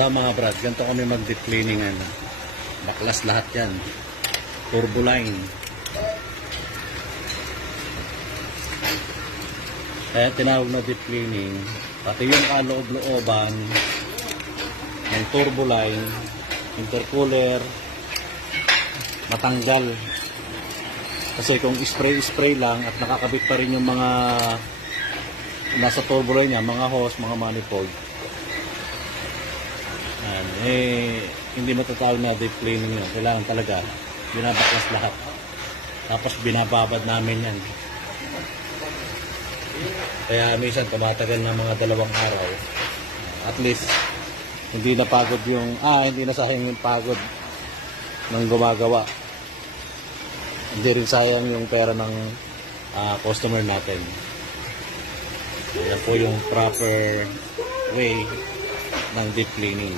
So mga brad, ganito kami mag-deep cleaning. Baklas lahat yan. Turbo line. Kaya tinawag na deep cleaning. Pati yung kaloob-looban ng turbo line, intercooler, matanggal. Kasi kung spray-spray lang at nakakabit pa rin yung mga nasa turbo line niya, mga hose, mga manifold, hindi matatawag na deep cleaning yun. Kailangan talaga binabaklas lahat, tapos binababad namin yan. Kaya minsan tumatagal na mga 2 araw. At least hindi na pagod yung hindi na sayang yung pagod ng gumagawa. Hindi rin sayang yung pera ng customer natin. Yan po yung proper way ng deep cleaning.